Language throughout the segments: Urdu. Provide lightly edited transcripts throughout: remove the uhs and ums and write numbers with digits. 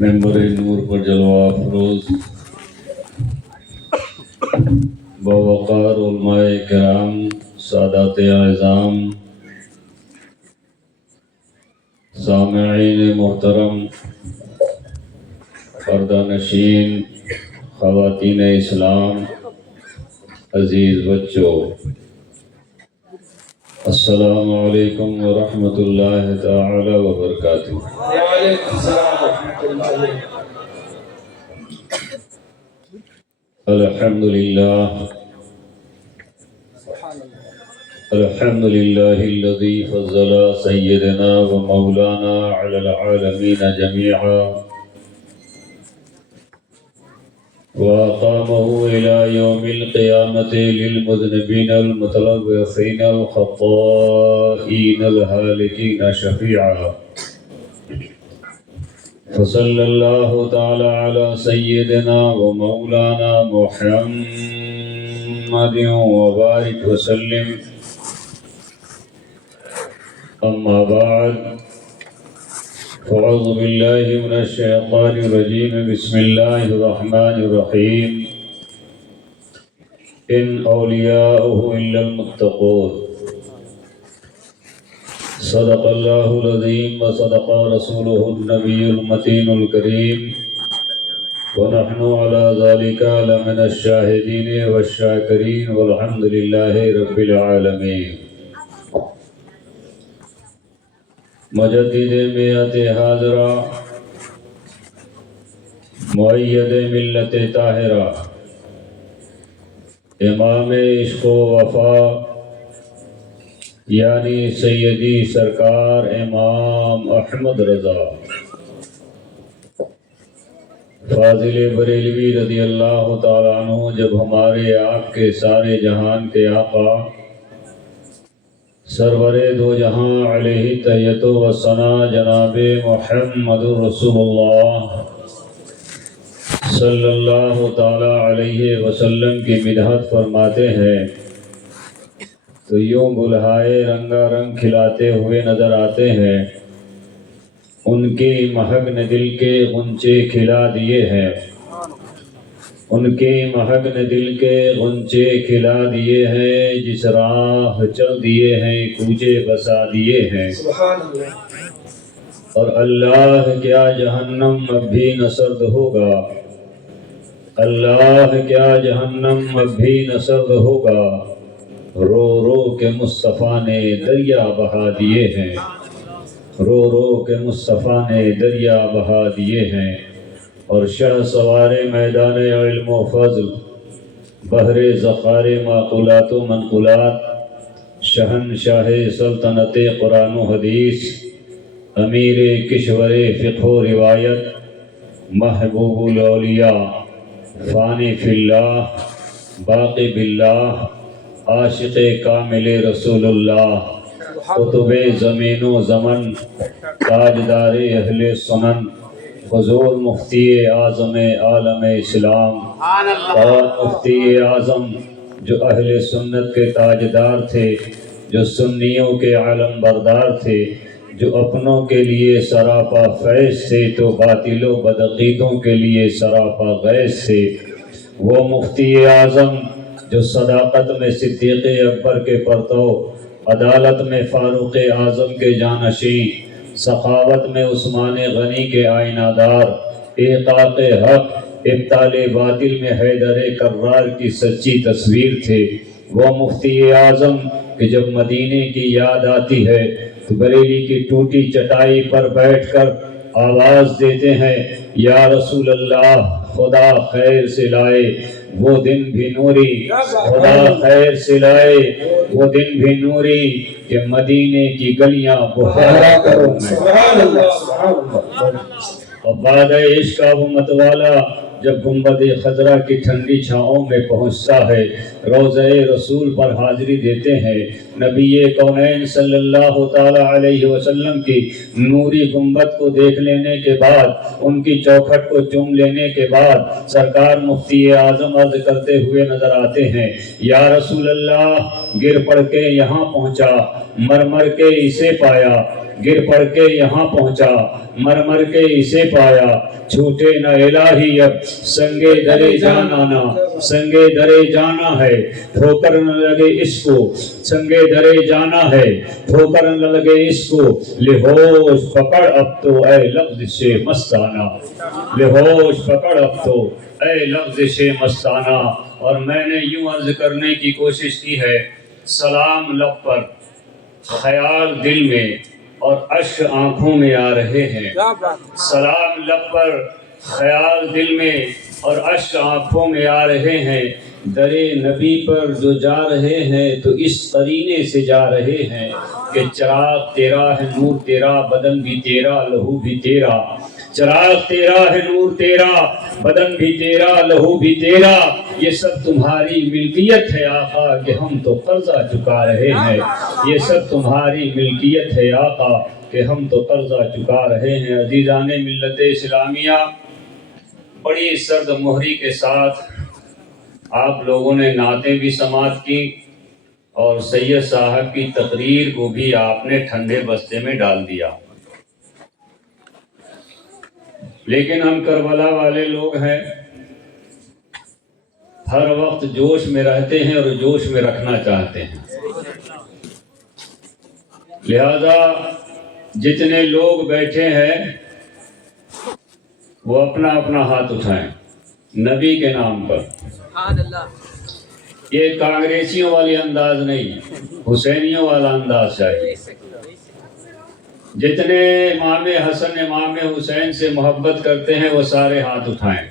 ممبر نور پر جلوہ افروز باوقار علماء کرام، سادات اعظام، سامعین محترم، پردہ نشین، خواتین اسلام، عزیز بچوں، السلام علیکم ورحمۃ اللہ تعالی وبرکاتہ۔ وعلیکم السلام ورحمۃ اللہ۔ الحمد للہ الذی فضل سیدنا و مولانا علی العالمین جميعا وأقامه إلى يوم القيامة للمذنبين المتلوثين الخطائين الهالكين شفيعا، فصلى الله تعالى على سيدنا ومولانا محمد وبارك وسلم. أما بعد، فأعوذ بالله من الشيطان الرجيم، بسم الله الرحمن الرحيم. إن أولياؤه إلا المتقون. صدق الله العظيم وصدق رسوله النبي المتين الكريم، ونحن على ذلك لمن الشاهدين والشاكرين، والحمد لله رب العالمين. مجدد میعت حاضرہ، مؤید ملت طاہرہ، امام عشق و وفا یعنی سیدی سرکار امام احمد رضا فاضل بریلوی رضی اللہ تعالیٰ عنہ جب ہمارے آپ کے سارے جہان کے آقا سرور دو جہاں علیہ تحیت و ثنا جناب محمد رسول اللہ صلی اللہ تعالی علیہ وسلم کی مدحت فرماتے ہیں تو یوں گلہائے رنگا رنگ کھلاتے ہوئے نظر آتے ہیں. ان کی مہک نے دل کے غنچے کھلا دیے ہیں، ان کی مہک نے دل کے غنچے کھلا دیے ہیں، جس راہ چل دیے ہیں کوچے بسا دیے ہیں. اور اللہ کیا جہنم اب بھی نہ سرد ہوگا، اللہ کیا جہنم اب بھی نہ سرد ہوگا، رو رو کے مصطفیٰ نے دریا بہا دیے ہیں، رو رو کے مصطفیٰ نے دریا بہا دیے ہیں. اور شاہ سوار میدان علم و فضل، بحر ذخار معقولات و منقولات، شہنشاہ سلطنت قرآن و حدیث، امیر کشور فقہ و روایت، محبوب الاولیاء، فانی فی اللہ، باقی باللہ، عاشق کامل رسول اللہ، قطب زمین و زمن، تاجدار اہل سنن، حضور مفتی اعظم عالم اسلام، اور مفتی اعظم جو اہل سنت کے تاجدار تھے، جو سنیوں کے علم بردار تھے، جو اپنوں کے لیے سراپا فیض تھے تو باطل و بدعقیدوں کے لیے سراپا غیظ تھے. وہ مفتی اعظم جو صداقت میں صدیق اکبر کے پرتو، عدالت میں فاروق اعظم کے جانشین، سخاوت میں عثمان غنی کے آئینہ دار، احقاق حق، ابطال باطل میں حیدر کرار کی سچی تصویر تھے. وہ مفتی اعظم کہ جب مدینے کی یاد آتی ہے تو بریلی کی ٹوٹی چٹائی پر بیٹھ کر آواز دیتے ہیں، یا رسول اللہ خدا خیر سے لائے وہ دن بھی نوری، خدا خیر سے لائے وہ دن بھی نوری، کہ مدینے کی گلیاں بہارا کروں میں. اور بعد عشق کا وہ متوالا جب گنبد خضرا کی ٹھنڈی چھاؤں میں پہنچتا ہے، روضہ رسول پر حاضری دیتے ہیں. نبی کونین صلی اللہ تعالی علیہ وسلم کی نوری گنبد کو دیکھ لینے کے بعد، ان کی چوکھٹ کو چوم لینے کے بعد، سرکار مفتی اعظم عرض کرتے ہوئے نظر آتے ہیں، یا رسول اللہ گر پڑ کے یہاں پہنچا، مر مر کے اسے پایا، گر پڑ کے یہاں پہنچا، مر مر کے اسے پایا، چھوٹے نہ الہی اب سنگے درے جان آنا، سنگے درے جانا ہے ٹھوکر نہ لگے اس کو، سنگے درے جانا ہے ٹھوکر نہ لگے اس کو، لہوش پکڑ اب تو اے لفظ سے مستانہ، لہوش پکڑ اب تو اے لفظ سے مستانہ۔ اور میں نے یوں عرض کرنے کی کوشش کی ہے، سلام لب پر، خیال دل میں اور اشک آنکھوں میں آ رہے ہیں، سلام لب پر، خیال دل میں اور اشک آنکھوں میں آ رہے ہیں، درے نبی پر جو جا رہے ہیں تو اس قرینے سے جا رہے ہیں کہ چراغ تیرا ہے نور تیرا، بدن بھی تیرا لہو بھی تیرا، چراغ تیرا ہے نور تیرا، بدن بھی تیرا لہو بھی تیرا، یہ سب تمہاری ملکیت ہے آقا کہ ہم تو قرضہ چکا رہے ہیں، یہ سب تمہاری ملکیت ہے آقا کہ ہم تو قرضہ چکا رہے ہیں۔ عزیزان ملت اسلامیہ، بڑی سرد مہری کے ساتھ آپ لوگوں نے نعتیں بھی سماعت کی اور سید صاحب کی تقریر کو بھی آپ نے ٹھنڈے بستے میں ڈال دیا، لیکن ہم کربلا والے لوگ ہیں، ہر وقت جوش میں رہتے ہیں اور جوش میں رکھنا چاہتے ہیں، لہذا جتنے لوگ بیٹھے ہیں وہ اپنا اپنا ہاتھ اٹھائیں نبی کے نام پر۔ یہ کانگریسیوں والی انداز نہیں، حسینیوں والا انداز چاہیے۔ جتنے امام حسن امام حسین سے محبت کرتے ہیں وہ سارے ہاتھ اٹھائیں۔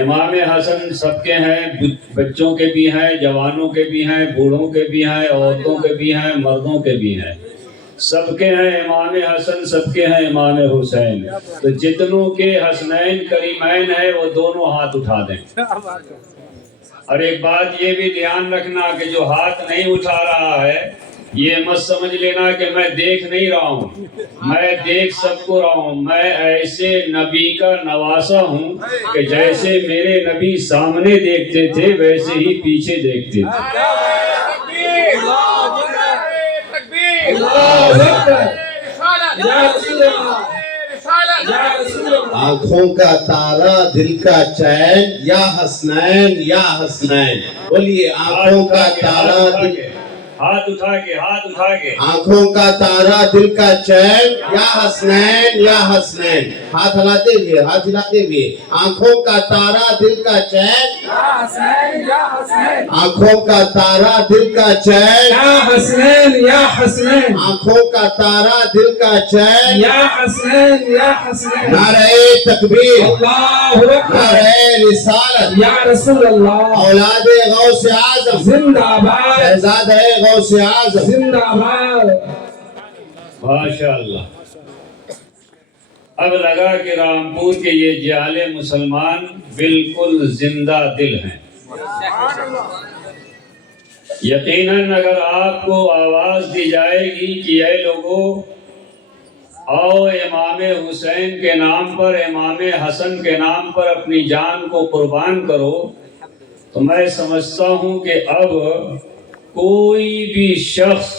امام حسن سب کے ہیں، بچوں کے بھی ہیں، جوانوں کے بھی ہیں، بوڑھوں کے بھی ہیں، عورتوں کے بھی ہیں، مردوں کے بھی ہیں، سب کے ہیں امام حسن، سب کے ہیں امام حسین۔ تو جتنوں کے حسنین کریمین ہیں وہ دونوں ہاتھ اٹھا دیں۔ اور ایک بات یہ بھی دھیان رکھنا کہ جو ہاتھ نہیں اٹھا رہا ہے یہ مت سمجھ لینا کہ میں دیکھ نہیں رہا ہوں، میں دیکھ سب کو رہا ہوں، میں ایسے نبی کا نواسا ہوں کہ جیسے میرے نبی سامنے دیکھتے تھے ویسے ہی پیچھے دیکھتے تھے۔ آنکھوں کا تارا دل کا چین یا حسنین یا حسنین، بولیے آنکھوں کا تارا دل، ہاتھ اٹھا کے آنکھوں کا تارا دل کا چین یا حسنین یا حسنین، ہاتھ ہلاتے ہوئے آنکھوں کا تارا دل کا چین یا حسنین یا حسنین، آنکھوں کا تارا دل کا چین یا حسنین یا حسنین، آنکھوں کا تارا دل کا چین یا حسنین یا حسنین۔ نعرہ تکبیر، اللہ اکبر، نعرہ رسالت یا رسول اللہ، اولاد غوث اعظم زندہ باد، شہزادہ غوث اعظم زندہ باد۔ ماشاءاللہ۔ اب لگا کہ رامپور کے یہ جعل مسلمان بالکل زندہ دل ہیں۔ یقیناً اگر آپ کو آواز دی جائے گی کہ اے لوگوں آؤ امام حسین کے نام پر، امام حسن کے نام پر اپنی جان کو قربان کرو، تو میں سمجھتا ہوں کہ اب کوئی بھی شخص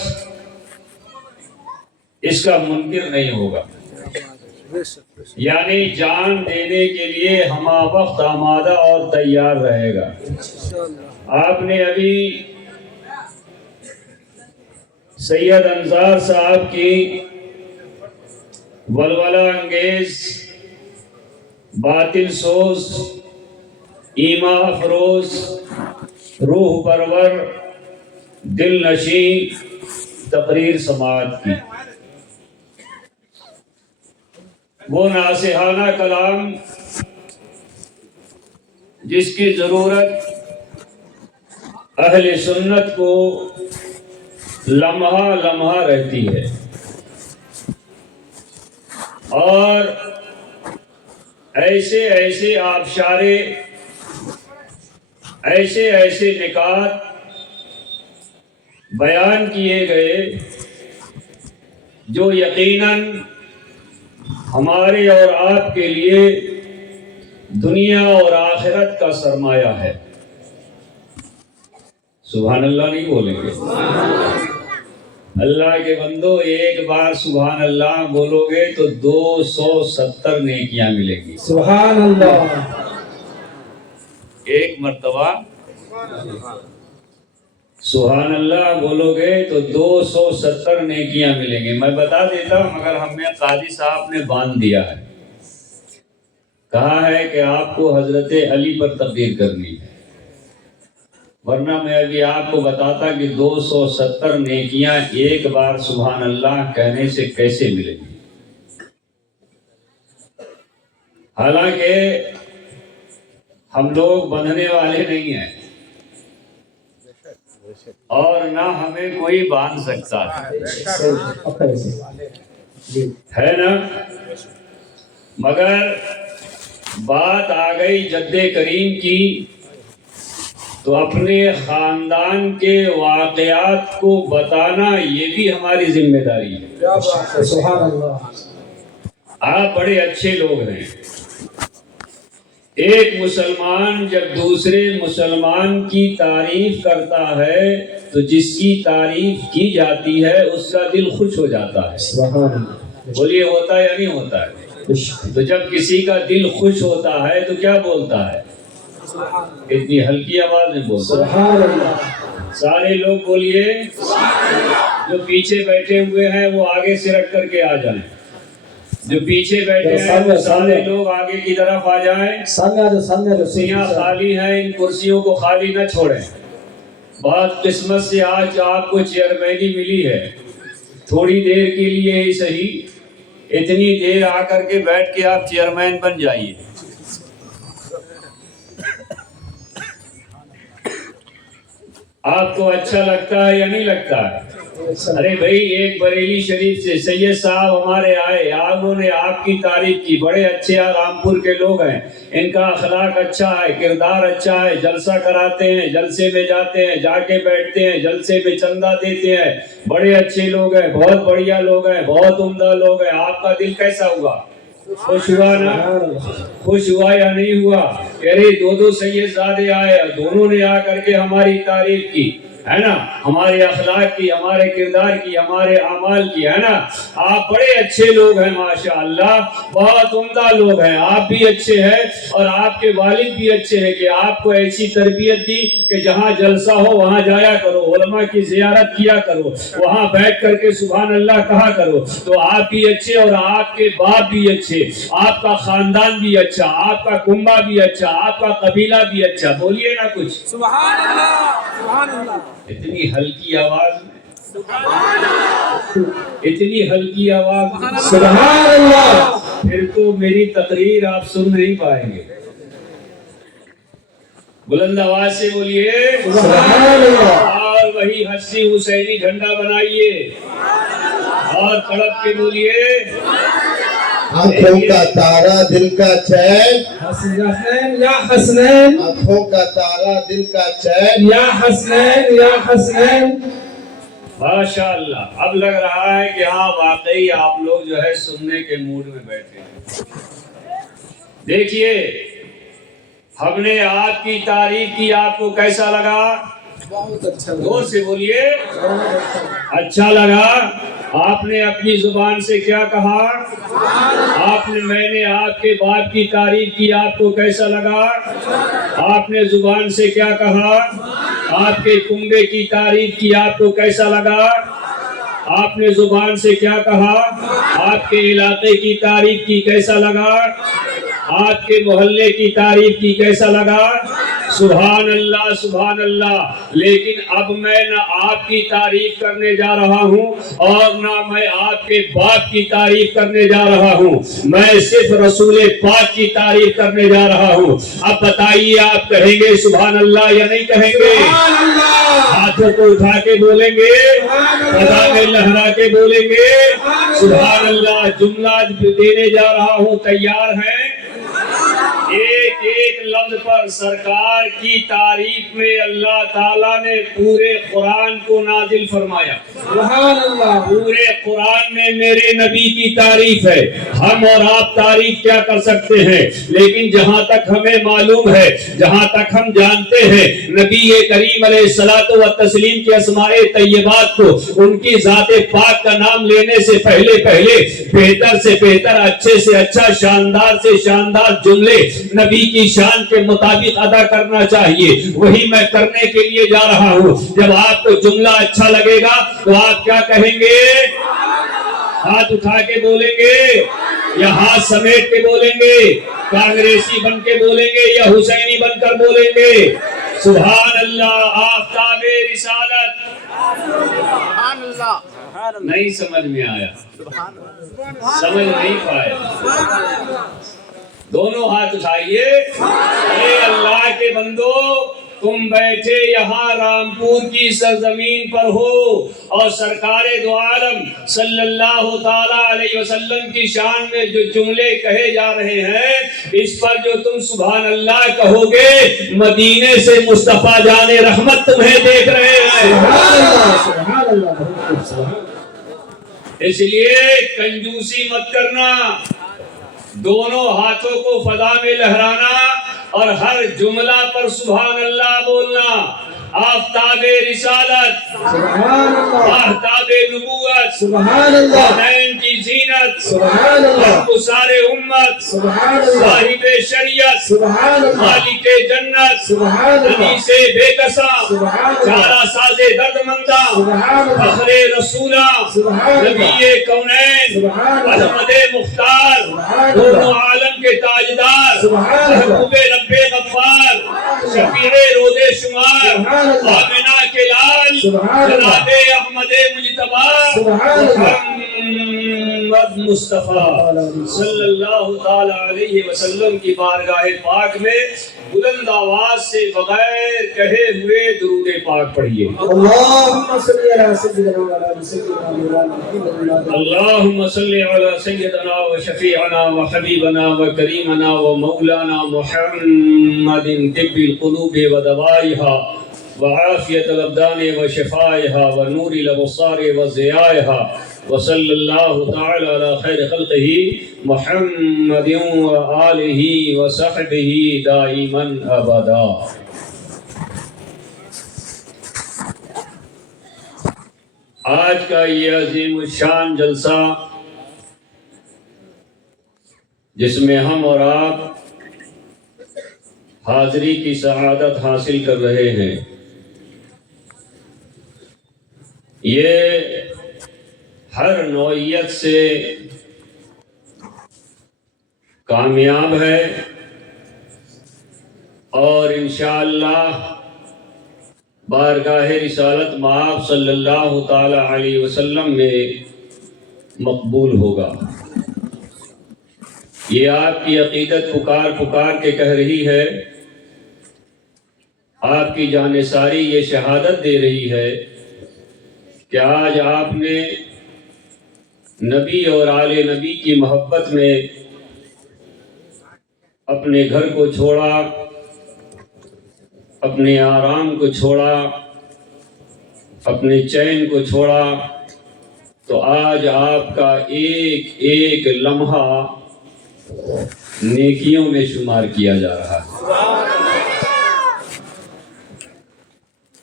اس کا منکر نہیں ہوگا، یعنی جان دینے کے لیے ہمہ وقت آمادہ اور تیار رہے گا۔ آپ نے ابھی سید انصار صاحب کی ولولہ انگیز، باطل سوز، ایما افروز، روح پرور، دل نشیں تقریر سماعت کی۔ وہ ناصحانہ کلام جس کی ضرورت اہل سنت کو لمحہ لمحہ رہتی ہے، اور ایسے ایسے آبشارے، ایسے ایسے نکات بیان کیے گئے جو یقیناً ہمارے اور آپ کے لیے دنیا اور آخرت کا سرمایہ ہے۔ سبحان اللہ نہیں بولیں گے؟ اللہ کے بندو ایک بار سبحان اللہ بولو گے تو 270 نیکیاں ملیں گی. سبحان اللہ. ایک مرتبہ سبحان اللہ بولو گے تو 270 نیکیاں ملیں گے. میں بتا دیتا ہوں مگر ہمیں قاضی صاحب نے باندھ دیا ہے, کہا ہے کہ آپ کو حضرت علی پر تقریر کرنی ہے, ورنہ میں ابھی آپ کو بتاتا کہ 270 نیکیاں ایک بار سبحان اللہ کہنے سے کیسے ملیں گی. حالانکہ ہم لوگ بندھنے والے نہیں ہیں اور نہ ہمیں کوئی باندھ سکتا ہے نا, مگر بات آ گئی جد کریم کی تو اپنے خاندان کے واقعات کو بتانا یہ بھی ہماری ذمہ داری ہے. سبحان اللہ. آپ بڑے اچھے لوگ ہیں. ایک مسلمان جب دوسرے مسلمان کی تعریف کرتا ہے تو جس کی تعریف کی جاتی ہے اس کا دل خوش ہو جاتا ہے. سبحان اللہ. بولیے ہوتا ہے یا نہیں ہوتا ہے؟ تو جب کسی کا دل خوش ہوتا ہے تو کیا بولتا ہے؟ اتنی ہلکی آواز میں بولتا ہے. سبحان اللہ. سارے لوگ بولیے, جو پیچھے بیٹھے ہوئے ہیں وہ آگے سے رکھ کر کے آ جائیں, جو پیچھے بیٹھے ہیں وہ سارے لوگ آگے کی طرف آ جائیں. کرسیاں خالی ہیں, ان کرسیوں کو خالی نہ چھوڑیں. بہت قسمت سے آج آپ کو چیئرمینی ملی ہے, تھوڑی دیر کے لیے ہی صحیح, اتنی دیر آ کر کے بیٹھ کے آپ چیئرمین بن جائیے. آپ کو اچھا لگتا ہے یا نہیں لگتا ہے؟ ارے بھائی ایک بریلی شریف سے سید صاحب ہمارے آئے, انہوں نے آپ کی تعریف کی, بڑے اچھے رامپور کے لوگ ہیں, ان کا اخلاق اچھا ہے, کردار اچھا ہے, جلسہ کراتے ہیں, جلسے میں جاتے ہیں, جا کے بیٹھتے ہیں, جلسے میں چندہ دیتے ہیں, بڑے اچھے لوگ ہیں, بہت بڑھیا لوگ ہیں, بہت عمدہ لوگ ہیں. آپ کا دل کیسا ہوا؟ خوش ہوا نا؟ خوش ہوا یا نہیں ہوا؟ ارے دو سید زادے آئے, دونوں نے آ کر کے ہماری تعریف کی ہے نا, ہمارے اخلاق کی, ہمارے کردار کی, ہمارے اعمال کی, ہے نا. آپ بڑے اچھے لوگ ہیں ماشاءاللہ, بہت عمدہ لوگ ہیں. آپ بھی اچھے ہیں اور آپ کے والد بھی اچھے ہیں کہ آپ کو ایسی تربیت دی کہ جہاں جلسہ ہو وہاں جایا کرو, علماء کی زیارت کیا کرو, وہاں بیٹھ کر کے سبحان اللہ کہا کرو. تو آپ بھی اچھے اور آپ کے باپ بھی اچھے, آپ کا خاندان بھی اچھا, آپ کا کنبہ بھی اچھا, آپ کا قبیلہ بھی اچھا. بولیے نا کچھ. سبحان اللہ. سبحان اللہ. اتنی ہلکی آواز میں, اتنی ہلکی آواز میں, سبحان اللہ. پھر تو میری تقریر آپ سن نہیں پائیں گے. بلند آواز سے بولیے سبحان اللہ. اور وہی ہستی حسینی جھنڈا بنائیے اور تڑپ کے بولیے. آنکھوں کا تارا دل کا چین, حسنین یا حسنین, آنکھوں کا تارا دل کا چین, یا حسنین یا حسنین. ماشاءاللہ. اب لگ رہا ہے کہ ہاں واقعی آپ لوگ جو ہے سننے کے موڈ میں بیٹھے ہیں. دیکھیے ہم نے آپ کی تعریف کی, آپ کو کیسا لگا؟ بہت اچھا. زور سے بولیے. اچھا لگا. آپ نے اپنی زبان سے کیا کہا؟ میں نے آپ کے باپ کی تعریف کی, آپ کو کیسا لگا؟ آپ نے زبان سے کیا کہا؟ آپ کے کنبے کی تعریف کی, آپ کو کیسا لگا؟ آپ نے زبان سے کیا کہا؟ آپ کے علاقے کی تعریف کی, کیسا لگا؟ آپ کے محلے کی تعریف کی, کیسا لگا؟ سبحان اللہ سبحان اللہ. لیکن اب میں نہ آپ کی تعریف کرنے جا رہا ہوں اور نہ میں آپ کے باپ کی تعریف کرنے جا رہا ہوں, میں صرف رسول پاک کی تعریف کرنے جا رہا ہوں. اب بتائیے آپ کہیں گے سبحان اللہ یا نہیں کہیں گے؟ ہاتھوں کو اٹھا کے بولیں گے, فضا میں لہرا کے بولیں گے سبحان اللہ. جملہ دینے جا رہا ہوں, تیار ہیں؟ ایک ایک ایک لفظ پر سرکار کی تعریف میں اللہ تعالیٰ نے پورے قرآن کو نازل فرمایا. سبحان اللہ. پورے قرآن میں میرے نبی کی تعریف ہے. ہم اور آپ تعریف کیا کر سکتے ہیں، لیکن جہاں تک ہمیں معلوم ہے، جہاں تک ہم جانتے ہیں، نبی کریم علیہ الصلوۃ والتسلیم کی اسماء طیبات کو، ان کی ذات پاک کا نام لینے سے پہلے بہتر سے بہتر، اچھے سے اچھا، شاندار سے شاندار جملے نبی کی شان کے مطابق ادا کرنا چاہیے. وہی میں کرنے کے لیے جا رہا ہوں. جب آپ کو جملہ اچھا لگے گا تو آپ کیا کہیں گے؟ ہاتھ اٹھا کے بولیں گے یا ہاتھ سمیٹ کے بولیں گے؟ کانگریسی بن کے بولیں گے یا حسینی بن کر بولیں گے؟ سبحان اللہ. آفتاب رسالت. نہیں سمجھ میں آیا، سمجھ نہیں پائے. دونوں ہاتھ اٹھائیے. اے اللہ کے بندو، تم بیٹھے یہاں رامپور کی سرزمین پر ہو اور سرکار دو عالم صلی اللہ تعالی علیہ وسلم کی شان میں جو جملے کہے جا رہے ہیں، اس پر جو تم سبحان اللہ کہو گے، مدینے سے مصطفیٰ جان رحمت تمہیں دیکھ رہے ہیں. سبحان اللہ. اس لیے کنجوسی مت کرنا، دونوں ہاتھوں کو فضا میں لہرانا اور ہر جملہ پر سبحان اللہ بولنا. آفتاب رسالت، سبحان اللہ. آفتاب نبوت، سبحان اللہ. حسین کی زینت، سبحان اللہ. سارے امت، سبحان اللہ. صاحب شریعت، سبحان اللہ. مالک جنت، سبحان اللہ. نبی سے بے کسا، سبحان اللہ. چارہ ساز درد مندہ، سبحان اللہ. فخر رسولہ، سبحان اللہ. نبی کونین، سبحان اللہ. احمد مختار، سبحان اللہ. دونوں عالم کے تاجدار، سبحان اللہ. محبوب رب غفار، شفیع رود شمار، سبحان اللہ. آمنہ کے لال، سبحان اللہ. جناب احمد مجتبی، سبحان اللہ. محمد مصطفیٰ صلی اللہ تعالی علیہ وسلم کی بارگاہ پاک میں بلند آواز سے بغیر کہے ہوئے درود پاک پڑھیے. اللهم صل على سيدنا وعلى سيدنا محمد. اللهم صل على سيدنا وشفيعنا وحبيبنا وكريمنا ومولانا محمد طب القلوب ودوائها وعافية الأبدان وشفائها ونور الأبصار وضيائها وصلى الله تعالى على خير خلقه محمد وآله وصحبه دائما أبدا. آج کا یہ عظیم الشان جلسہ جس میں ہم اور آپ حاضری کی سعادت حاصل کر رہے ہیں، یہ ہر نوعیت سے کامیاب ہے اور انشاءاللہ بارگاہ رسالت مآب صلی اللہ تعالی علیہ وسلم میں مقبول ہوگا. یہ آپ کی عقیدت پکار کے کہہ رہی ہے، آپ کی جانثاری یہ شہادت دے رہی ہے کہ آج آپ نے نبی اور آل نبی کی محبت میں اپنے گھر کو چھوڑا، اپنے آرام کو چھوڑا، اپنے چین کو چھوڑا، تو آج آپ کا ایک ایک لمحہ نیکیوں میں شمار کیا جا رہا ہے.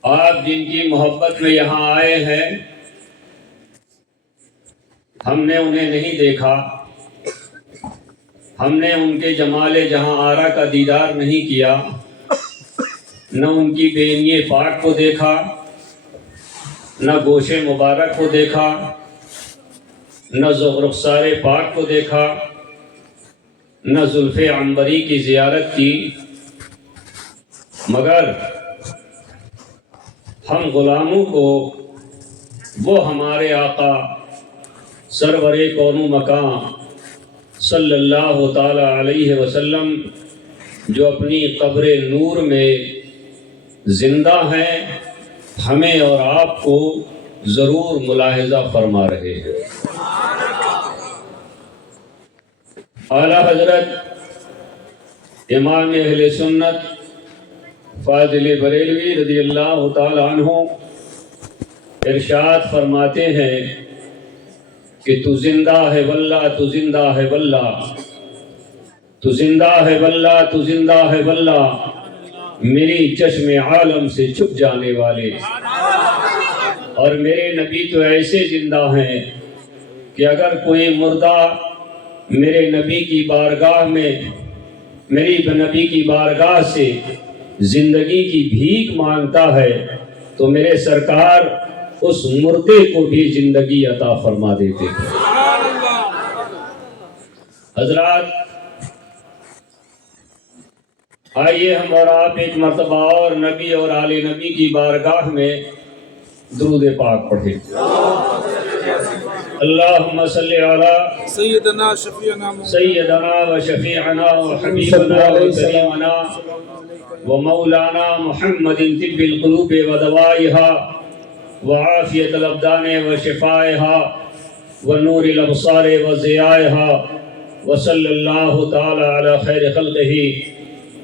آپ جن کی محبت میں یہاں آئے ہیں، ہم نے انہیں نہیں دیکھا، ہم نے ان کے جمال جہاں آرا کا دیدار نہیں کیا، نہ ان کی بینی پاک کو دیکھا، نہ گوش مبارک کو دیکھا، نہ رخسار پاک کو دیکھا، نہ زلف عنبری کی زیارت کی، مگر ہم غلاموں کو وہ ہمارے آقا سرور کون و مکان صلی اللہ تعالی علیہ وسلم جو اپنی قبر نور میں زندہ ہیں، ہمیں اور آپ کو ضرور ملاحظہ فرما رہے ہیں. اعلیٰ حضرت امام اہل سنت فاضل بریلوی رضی اللہ تعالی عنہ ارشاد فرماتے ہیں کہ تو زندہ ہے واللہ، تو زندہ ہے واللہ، تو زندہ ہے واللہ، تو زندہ ہے واللہ، میری چشم عالم سے چھپ جانے والے، اور میرے نبی تو ایسے زندہ ہیں کہ اگر کوئی مردہ میرے نبی کی بارگاہ میں، میری نبی کی بارگاہ سے زندگی کی بھیک مانگتا ہے تو میرے سرکار اس مردے کو بھی زندگی عطا فرما دیتے ہیں۔ حضرات، آئیے ہم اور آپ ایک مرتبہ اور نبی اور آل نبی کی بارگاہ میں درود پاک پڑھیں۔ اللہم صلی علی سیدنا شفیعنا سیدنا و شفیعنا و حبیبنا و کریمنا و مولانا محمد طب القلوب و دوائها وعافیت الابدان و شفائها و نور الابصار و ضیائها وصلی اللہ تعالی علی خیر خلقہ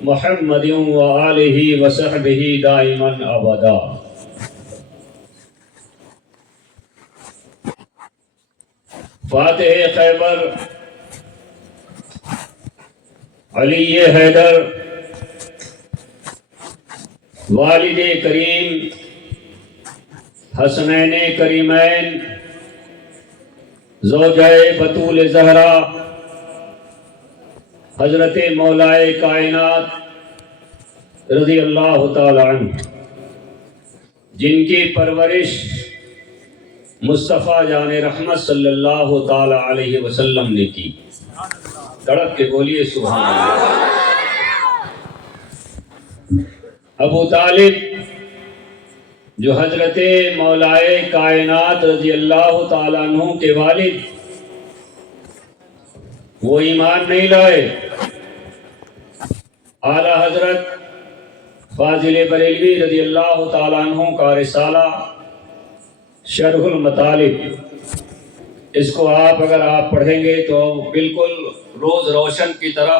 محمد و آلہ و صحبہ دائما ابدا۔ فاتح خیبر علی حیدر والد کریم حسنین کریمین زوجہ بطول زہرا حضرت مولائے کائنات رضی اللہ تعالی عنہ، جن کی پرورش مصطفیٰ جان رحمت صلی اللہ تعالی علیہ وسلم نے کی۔ تڑپ کے بولیے سبحان اللہ۔ ابو طالب جو حضرت مولائے کائنات رضی اللہ تعالیٰ عنہ کے والد، وہ ایمان نہیں لائے۔ اعلیٰ حضرت فاضل بریلوی رضی اللہ تعالیٰ عنہ کا رسالہ شرح المطالب، اس کو اگر آپ پڑھیں گے تو بالکل روز روشن کی طرح،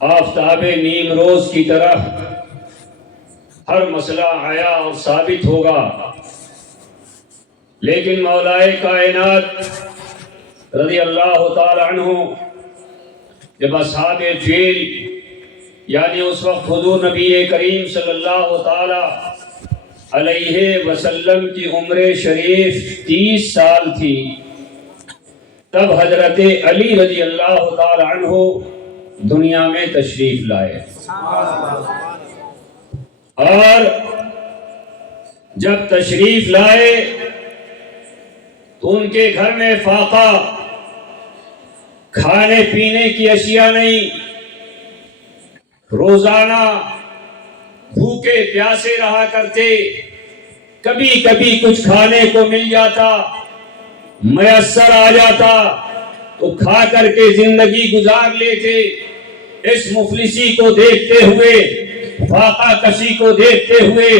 آفتاب نیم روز کی طرح ہر مسئلہ آیا اور ثابت ہوگا۔ لیکن مولائے کائنات رضی اللہ تعالی عنہ جب اصحاب فیل، یعنی اس وقت حضور نبی کریم صلی اللہ تعالی علیہ وسلم کی عمر شریف 30 سال تھی، تب حضرت علی رضی اللہ تعالی عنہ دنیا میں تشریف لائے، اور جب تشریف لائے تو ان کے گھر میں فاقہ، کھانے پینے کی اشیاء نہیں، روزانہ بھوکے پیاسے رہا کرتے، کبھی کبھی کچھ کھانے کو مل جاتا، میسر آ جاتا تو کھا کر کے زندگی گزار لیتے۔ اس مفلسی کو دیکھتے ہوئے، فاقہ کشی کو دیکھتے ہوئے،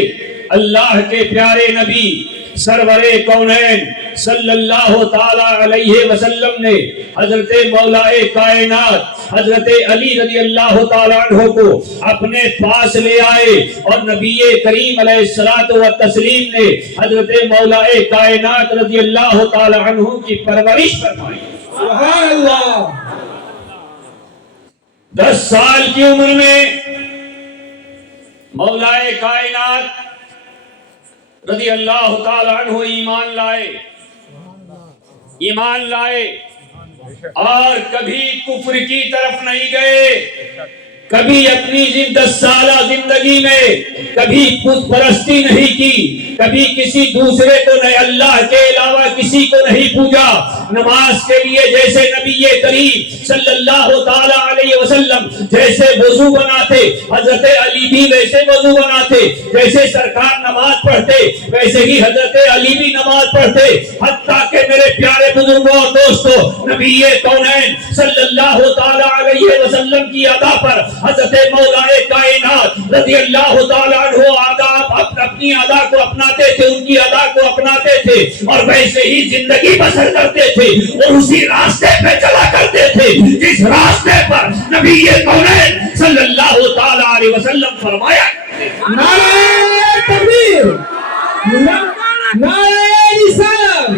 اللہ کے پیارے نبی سرور کونین صلی اللہ تعالی علیہ وسلم نے حضرت مولا کائنات حضرت علی رضی اللہ تعالی عنہ کو اپنے پاس لے آئے، اور نبی کریم علیہ الصلوۃ والتسلیم نے حضرت مولا کائنات رضی اللہ تعالی عنہ کی پرورش فرمائی۔ سبحان اللہ۔ 10 سال کی عمر میں مولا کائنات رضی اللہ تعالی عنہ ایمان لائے اور کبھی کفر کی طرف نہیں گئے، کبھی اپنی 10 سالہ زندگی میں کبھی بت پرستی نہیں کی، کبھی کسی دوسرے کو نہیں، اللہ کے علاوہ کسی کو نہیں پوجا۔ نماز کے لیے جیسے نبی کریم صلی اللہ تعالی علیہ وسلم جیسے وضو بناتے، حضرت علی بھی ویسے وضو بناتے، جیسے سرکار نماز پڑھتے ویسے ہی حضرت علی بھی نماز پڑھتے۔ حتیٰ کہ میرے پیارے بزرگوں اور دوستوں، نبی کونین صلی اللہ تعالی علیہ وسلم کی ادا پر حضرت مولا کائنات رضی اللہ تعالیٰ عنہ اپنی ادا کو اپناتے تھے، ان کی ادا کو اپناتے تھے، اور ویسے ہی زندگی بسر کرتے تھے، اور اسی راستے پہ چلا کرتے تھے جس راستے پر نبی کونین صلی اللہ تعالی علیہ وسلم فرمایا نعرہ تکبیر، نعرہ رسالت،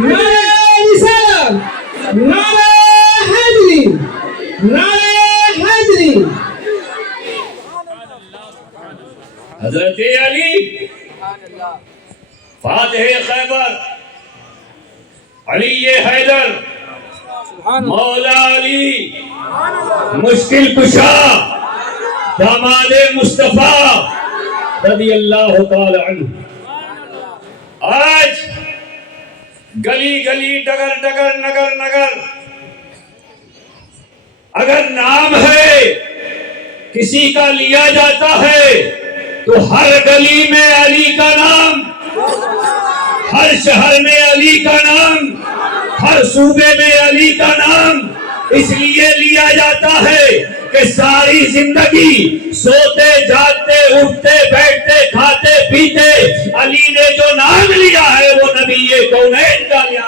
نعرہ رسالت، نعرہ حیدری، نعرہ حیدری۔ حضرت علی فاتح خیبر، علی حیدر، مولا علی، مشکل کشا، داماد مصطفیٰ رضی اللہ تعالی عنہ، آج گلی گلی ڈگر ڈگر نگر نگر اگر نام ہے کسی کا لیا جاتا ہے تو ہر گلی میں علی کا نام، ہر شہر میں علی کا نام، ہر صوبے میں علی کا نام اس لیے لیا جاتا ہے کہ ساری زندگی سوتے جاگتے اٹھتے بیٹھتے کھاتے پیتے علی نے جو نام لیا ہے وہ نبی کونین کا نام لیا۔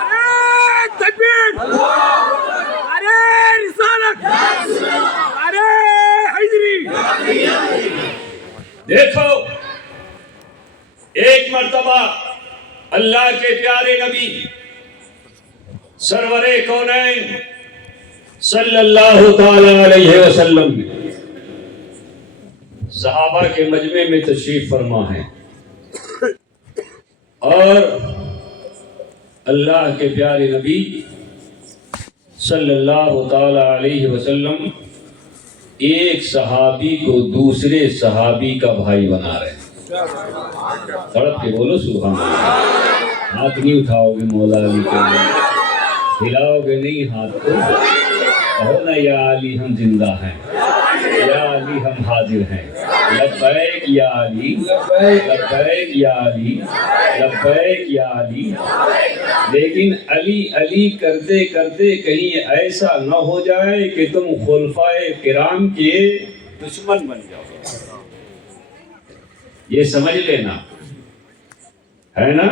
ارے تکبیر، ارے رسالت، ارے حیدری۔ دیکھو ایک مرتبہ اللہ کے پیارے نبی سرور کونین صلی اللہ تعالی علیہ وسلم نے صحابہ کے مجمع میں تشریف فرما ہے اور اللہ کے پیارے نبی صلی اللہ تعالی علیہ وسلم ایک صحابی کو دوسرے صحابی کا بھائی بنا رہے ہیں۔ تڑپ کے بولو سبحان اللہ۔ ہاتھ نہیں اٹھاؤ گے مولا علی کے لیے، ہلاؤ گے نہیں ہاتھ کو، کہو نا یا علی ہم زندہ ہیں، یا علی ہم حاضر ہیں، لبیک یا علی، لبیک یا علی، لبیک یا علی۔ لیکن علی علی کرتے کرتے کہیں ایسا نہ ہو جائے کہ تم خلفائے کرام کے دشمن بن جاؤ، یہ سمجھ لینا ہے نا۔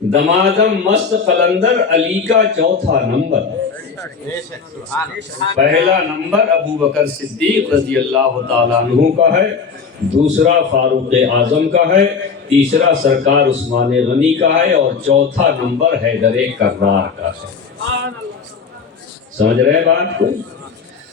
دمادم مست قلندر علی کا چوتھا نمبر، پہلا نمبر ابو بکر صدیق رضی اللہ تعالیٰ عنہ کا ہے، دوسرا فاروق اعظم کا ہے، تیسرا سرکار عثمان غنی کا ہے اور چوتھا نمبر حیدر کرار کا ہے۔ سمجھ رہے بات کو؟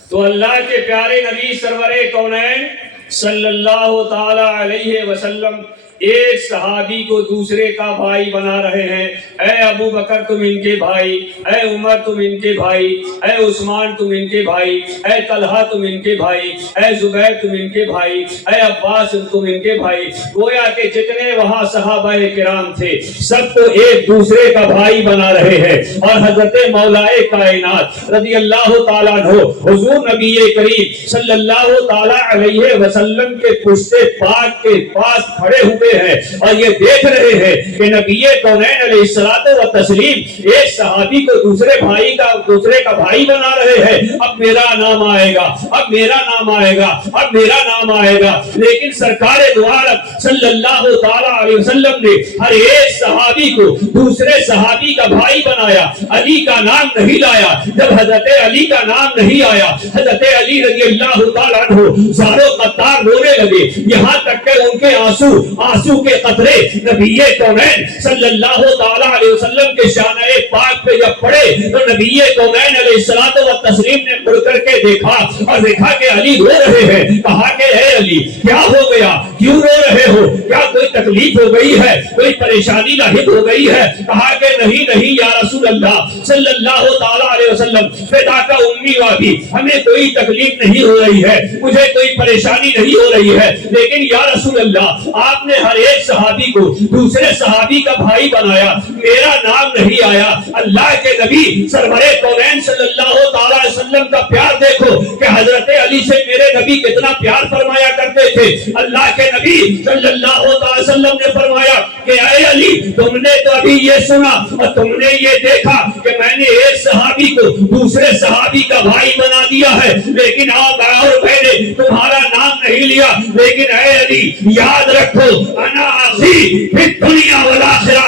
تو اللہ کے پیارے نبی سرور کونین صلی اللہ تعالی علیہ وسلم ایک صحابی کو دوسرے کا بھائی بنا رہے ہیں۔ اے ابو بکر تم ان کے بھائی، اے عمر تم ان کے بھائی، اے عثمان تم ان کے بھائی، اے طلحہ تم ان کے بھائی، اے زبیر تم ان کے بھائی، اے عباس تم ان کے بھائی۔ گویا کہ جتنے وہاں صحابہ کرام تھے سب کو ایک دوسرے کا بھائی بنا رہے ہیں، اور حضرت مولا کائنات رضی اللہ تعالیٰ عنہ حضور نبی کریم صلی اللہ تعالیٰ علیہ وسلم کے پشت پاک کے پاس کھڑے ہوئے ہیں اور یہ دیکھ رہے ہیں کہ نبی کونین علیہ الصلوۃ والتسلیم ایک صحابی کو دوسرے کا بھائی بنا رہے ہیں۔ اب میرا نام آئے گا، اب میرا نام آئے گا، اب میرا نام آئے گا۔ لیکن سرکار دو عالم صلی اللہ تعالی علیہ وسلم نے ہر ایک صحابی کو دوسرے صحابی کا بھائی بنایا، علی کا نام نہیں لایا۔ جب حضرت علی کا نام نہیں آیا حضرت علی رضی اللہ تعالی عنہ زارو قطار رونے لگے، یہاں تک کہ ان کے آنسو کے قطرے نبی کونین صلی اللہ تعالی علیہ وسلم کے شانہ پاک پہ جب پڑے تو نبی کونین علیہ الصلوۃ والتسلیم نے مڑ کر کے دیکھا اور دیکھا کہ علی رو رہے ہیں۔ کہا کہ اے علی کیا ہو گیا، کیوں رو رہے ہو، کیا کوئی تکلیف ہو گئی ہے، کوئی پریشانی لاحق ہو گئی ہے؟ کہا کہ نہیں یا رسول اللہ صلی اللہ تعالی علیہ وسلم، فدا کا امی وابی، ہمیں کوئی تکلیف نہیں ہو رہی ہے، مجھے کوئی پریشانی نہیں ہو رہی ہے، لیکن یا رسول اللہ آپ نے ہر ایک صحابی کو دوسرے صحابی کا بھائی بنایا، میرا نام نہیں آیا۔ اللہ کے نبی سرور کونین صلی اللہ تعالی علیہ وسلم کا پیار دیکھو کہ حضرت علی سے میرے نبی کتنا پیار فرمایا کرتے تھے۔ اللہ کے نبی صلی اللہ تعالی وسلم نے فرمایا کہ اے علی تم نے تو ابھی یہ سنا اور تم نے یہ دیکھا کہ میں نے ایک صحابی کو دوسرے صحابی کا بھائی بنا دیا ہے، لیکن آپ اور میں نے تمہارا نام نہیں لیا۔ لیکن اے علی یاد رکھو انا اخی فی الدنیا والآخرہ،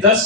10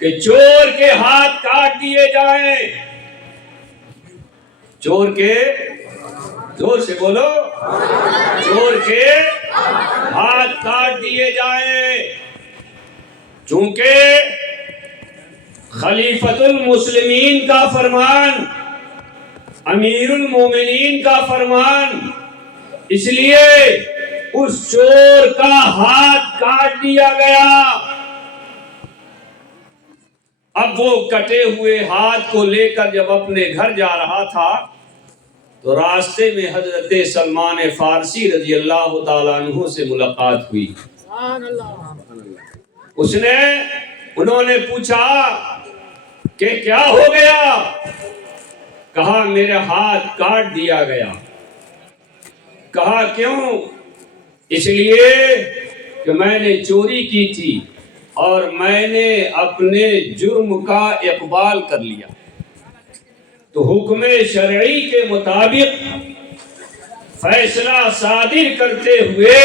کہ چور کے ہاتھ کاٹ دیے جائیں، چور کے، زور سے بولو، چور کے ہاتھ کاٹ دیے جائیں، چونکہ خلیفۃ المسلمین کا فرمان، امیر المومنین کا فرمان، اس لیے اس چور کا ہاتھ کاٹ دیا گیا۔ اب وہ کٹے ہوئے ہاتھ کو لے کر جب اپنے گھر جا رہا تھا تو راستے میں حضرت سلمان فارسی رضی اللہ تعالیٰ عنہ سے ملاقات ہوئی۔ انہوں نے پوچھا کہ کیا ہو گیا؟ کہا میرا ہاتھ کاٹ دیا گیا۔ کہا کیوں؟ اس لیے کہ میں نے چوری کی تھی اور میں نے اپنے جرم کا اقبال کر لیا۔ تو حکم شرعی کے مطابق فیصلہ صادر کرتے ہوئے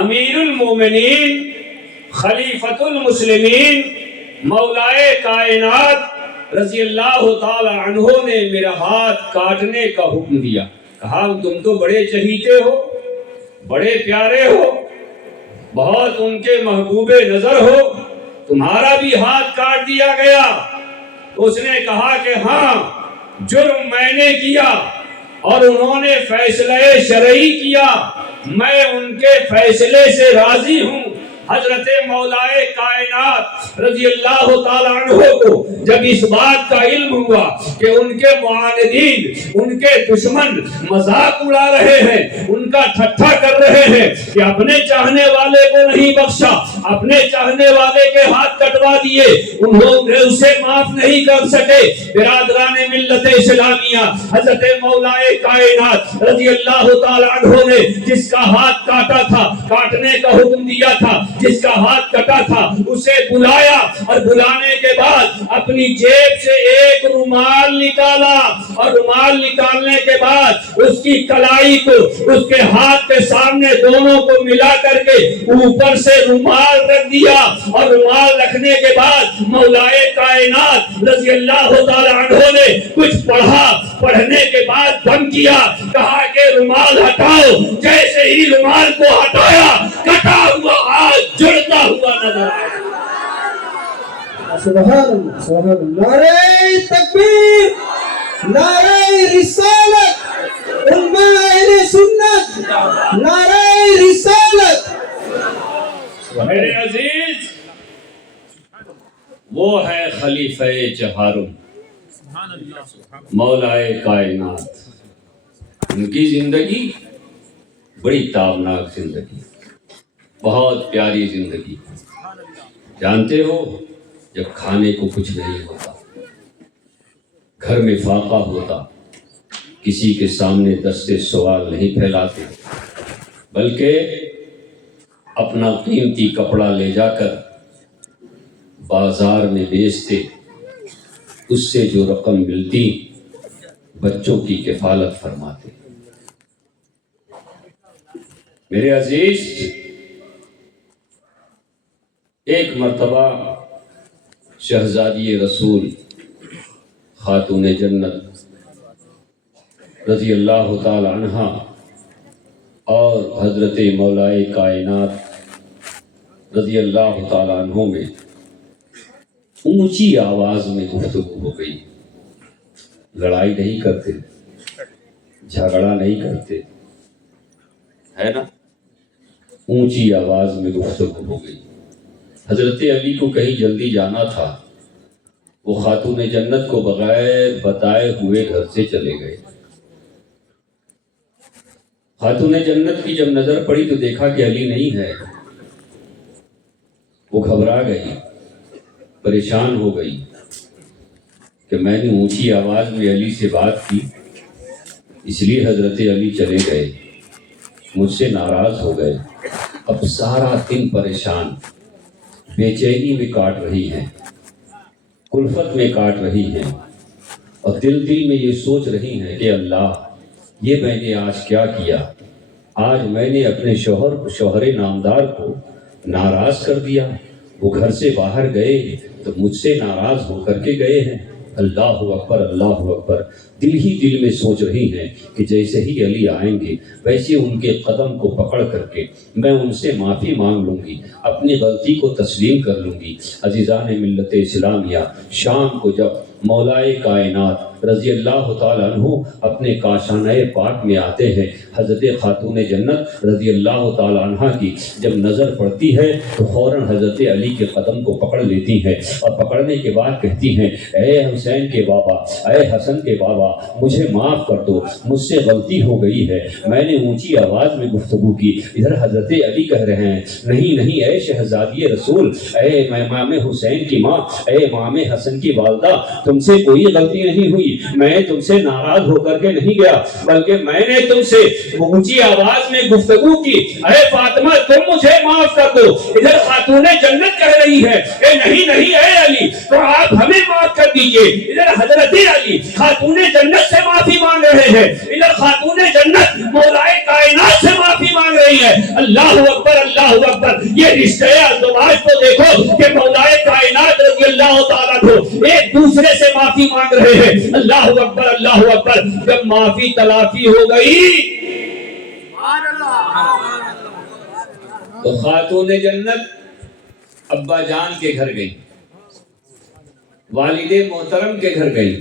امیر المومنین خلیفۃ المسلمین مولائے کائنات رضی اللہ تعالی عنہ نے میرا ہاتھ کاٹنے کا حکم دیا۔ کہا تم تو بڑے چہیتے ہو، بڑے پیارے ہو، بہت ان کے محبوب نظر ہو، تمہارا بھی ہاتھ کاٹ دیا گیا؟ تو اس نے کہا کہ ہاں، جرم میں نے کیا اور انہوں نے فیصلہ شرعی کیا، میں ان کے فیصلے سے راضی ہوں۔ حضرت مولائے کائنات رضی اللہ تعالیٰ عنہ کو جب اس بات کا علم ہوا کہ ان کے معاندین، ان کے دشمن مذاق اڑا رہے ہیں، ان کا ٹھٹھا کر رہے ہیں کہ اپنے چاہنے والے کو نہیں بخشا، اپنے چاہنے والے کے ہاتھ کٹوا دیے، انہوں نے اسے معاف نہیں کر سکے، برادران ملت اسلامیہ، حضرت مولائے کائنات رضی اللہ تعالیٰ عنہ نے جس کا ہاتھ کاٹا تھا، کاٹنے کا حکم دیا تھا، جس کا ہاتھ کٹا تھا، اسے بلایا اور بلانے کے بعد اپنی جیب سے ایک رومال نکالا اور رومال نکالنے کے بعد اس کی کلائی کو اس کے ہاتھ کے سامنے دونوں کو ملا کر کے اوپر سے رومال رکھ دیا، اور رومال رکھنے کے بعد مولائے کائنات رضی اللہ تعالی عنہ نے کچھ پڑھا، پڑھنے کے بعد دم کیا، کہا کہ رومال ہٹاؤ۔ جیسے ہی رومال کو ہٹایا، کٹا ہوا ہاتھ جڑتا ہوا نظر آیا۔ سبحان اللہ، سبحان اللہ، نعرہ تکبیر، نعرہ رسالت، علماء اہل سنت، نعرہ رسالت۔ میرے عزیز، وہ ہے خلیفہ چہارم، مولائے کائنات۔ ان کی زندگی بڑی تابناک زندگی، بہت پیاری زندگی۔ جانتے ہو، جب کھانے کو کچھ نہیں ہوتا، گھر میں فاقہ ہوتا، کسی کے سامنے دستے سوال نہیں پھیلاتے، بلکہ اپنا قیمتی کپڑا لے جا کر بازار میں بیچتے، اس سے جو رقم ملتی بچوں کی کفالت فرماتے۔ میرے عزیز، ایک مرتبہ شہزادی رسول خاتون جنت رضی اللہ تعالی عنہ اور حضرت مولائے کائنات رضی اللہ تعالی عنہ میں اونچی آواز میں گفتگو ہو گئی۔ لڑائی نہیں کرتے، جھگڑا نہیں کرتے، ہے نا؟ اونچی آواز میں گفتگو ہو گئی۔ حضرت علی کو کہیں جلدی جانا تھا، وہ خاتون جنت کو بغیر بتائے ہوئے گھر سے چلے گئے۔ خاتون جنت کی جب نظر پڑی تو دیکھا کہ علی نہیں ہے، وہ گھبرا گئی، پریشان ہو گئی کہ میں نے اونچی آواز میں علی سے بات کی، اس لیے حضرت علی چلے گئے، مجھ سے ناراض ہو گئے۔ اب سارا دن پریشان، بے چینی میں کاٹ رہی ہیں، کلفت میں کاٹ رہی ہیں، اور دل میں یہ سوچ رہی ہیں کہ اللہ، یہ میں نے آج کیا کیا؟ آج میں نے اپنے شوہر نامدار کو ناراض کر دیا، وہ گھر سے باہر گئے تو مجھ سے ناراض ہو کر کے گئے ہیں۔ اللہ اکبر، اللہ اکبر۔ دل ہی دل میں سوچ رہی ہیں کہ جیسے ہی علی آئیں گے ویسے ان کے قدم کو پکڑ کر کے میں ان سے معافی مانگ لوں گی، اپنی غلطی کو تسلیم کر لوں گی۔ عزیزان ملت اسلامیہ، شام کو جب مولائے کائنات رضی اللہ تعالیٰ عنہ اپنے کاشانہ پاک میں آتے ہیں، حضرت خاتون جنت رضی اللہ تعالیٰ عنہ کی جب نظر پڑتی ہے تو فوراً حضرت علی کے قدم کو پکڑ لیتی ہیں اور پکڑنے کے بعد کہتی ہیں، اے حسین کے بابا، اے حسن کے بابا، مجھے معاف کر دو، مجھ سے غلطی ہو گئی ہے، میں نے اونچی آواز میں گفتگو کی۔ ادھر حضرت علی کہہ رہے ہیں، نہیں نہیں اے شہزادی رسول، اے امام حسین کی ماں، اے امام حسن کی والدہ، تم سے کوئی غلطی نہیں ہوئی، میں تم سے ناراض ہو کر کے نہیں گیا، بلکہ میں نے تم سے اونچی آواز میں گفتگو کی، اے فاطمہ تم مجھے معاف کر دو۔ ادھر خاتون جنت کہہ رہی ہے کہ نہیں نہیں اے علی تو آپ ہمیں معاف کر دیجئے۔ ادھر حضرت علی خاتون جنت سے معافی مانگ رہے ہیں، ادھر خاتون جنت مولائے کائنات سے معافی مانگ رہی ہے۔ اللہ اکبر، اللہ اکبر۔ یہ رشتہ ازدواج کو دیکھو کہ مولائے کائنات رضی اللہ تعالیٰ کو ایک دوسرے سے معافی مانگ رہے ہیں۔ اللہ اکبر، اللہ اکبر۔ جب معافی تلافی ہو گئی تو خاتون جنت ابا جان کے گھر گئی، والد محترم کے گھر گئی۔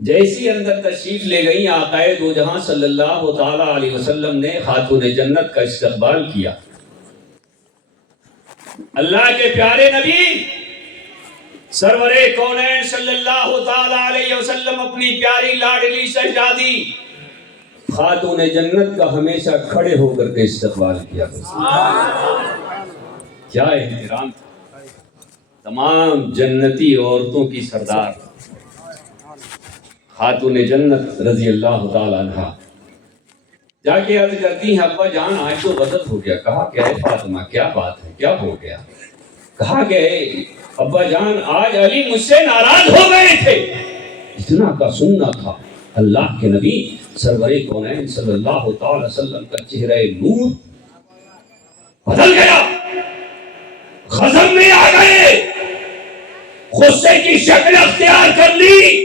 جیسی اندر تشریف لے گئی، آقائے دو جہاں صلی اللہ تعالی علیہ وسلم نے خاتون جنت کا استقبال کیا۔ اللہ کے پیارے نبی سرور کونین صلی اللہ تعالی علیہ وسلم اپنی پیاری لاڈلی شہزادی خاتون جنت کا ہمیشہ کھڑے ہو کر کے استقبال کیا کرتے۔ کیا احترام، تمام جنتی عورتوں کی سردار خاتون جنت رضی اللہ تعالی عنہ جا کے عرض کرتی ہیں، ابا جان آج تو غضب ہو گیا۔ کہا کہ اے فاطمہ کیا بات ہے، کیا ہو گیا؟ کہا کہ ابا جان آج علی مجھ سے ناراض ہو گئے تھے۔ اتنا کا سننا تھا، اللہ کے نبی سرور کونین صلی اللہ تعالی وسلم کا چہرہ نور بدل گیا، غضب میں آ گئے، غصے کی شکل اختیار کر لی۔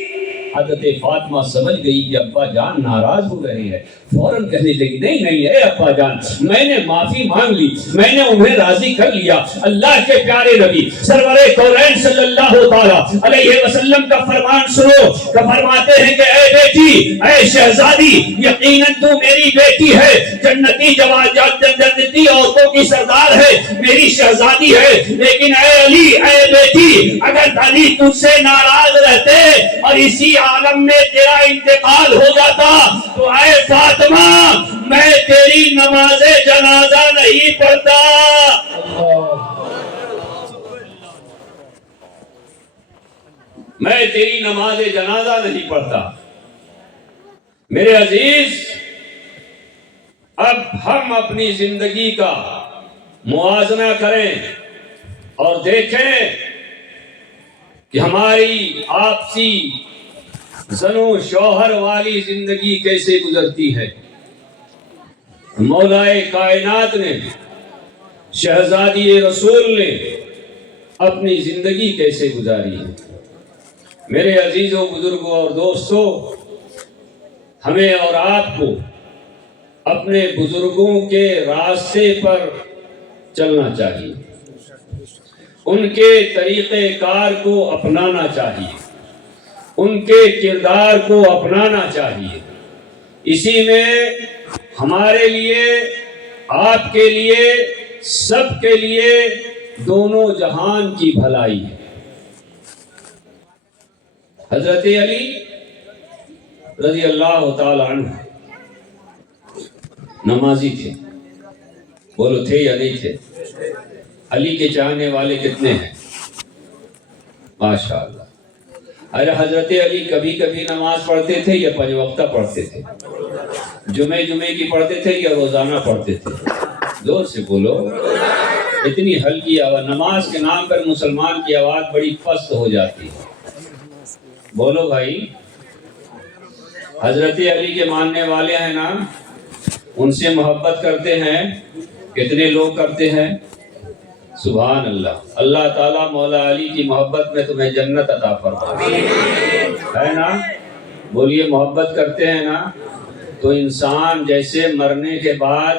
حضرت فاطمہ سمجھ گئی کہ ابا جان ناراض ہو رہے ہیں، فوراً کہنے لگی، نہیں نہیں اے ابا جان، میں نے معافی مانگ لی، میں نے انہیں راضی کر لیا۔ اللہ کے پیارے نبی سرور کونین صلی اللہ تعالی علیہ وسلم کا فرمان سنو، کہ فرماتے ہیں کہ اے بیٹی، اے شہزادی، یقیناً تو میری بیٹی ہے، جنتی جنتی عورتوں کی سردار ہے، میری شہزادی ہے، لیکن اے علی، اے بیٹی، اگر علی تجھ سے ناراض رہتے اور اسی عالم میں تیرا انتقال ہو جاتا تو اے فاطمہ میں تیری نماز جنازہ نہیں پڑھتا۔ میں تیری نماز جنازہ نہیں پڑھتا۔ میرے عزیز، اب ہم اپنی زندگی کا موازنہ کریں اور دیکھیں کہ ہماری آپسی زنو شوہر والی زندگی کیسے گزرتی ہے۔ مولائے کائنات نے، شہزادی رسول نے اپنی زندگی کیسے گزاری ہے۔ میرے عزیزوں، بزرگوں اور دوستوں، ہمیں اور آپ کو اپنے بزرگوں کے راستے پر چلنا چاہیے، ان کے طریقہ کار کو اپنانا چاہیے، ان کے کردار کو اپنانا چاہیے۔ اسی میں ہمارے لیے، آپ کے لیے، سب کے لیے دونوں جہان کی بھلائی ہے۔ حضرت علی رضی اللہ تعالی عنہ نمازی تھے، بولو تھے یا نہیں تھے؟ علی کے چاہنے والے کتنے ہیں؟ ماشاءاللہ۔ ارے حضرت علی کبھی کبھی نماز پڑھتے تھے یا پنج وقتہ پڑھتے تھے؟ جمعے کی پڑھتے تھے یا روزانہ پڑھتے تھے؟ زور سے بولو، اتنی ہلکی آواز، نماز کے نام پر مسلمان کی آواز بڑی پست ہو جاتی ہے۔ بولو بھائی، حضرت علی کے ماننے والے ہیں نا، ان سے محبت کرتے ہیں؟ کتنے لوگ کرتے ہیں؟ سبحان اللہ. اللہ تعالیٰ مولا علی کی محبت میں تمہیں جنت عطا فرمائے. ہے نا؟ بولیے محبت کرتے ہیں نا. تو انسان جیسے مرنے کے بعد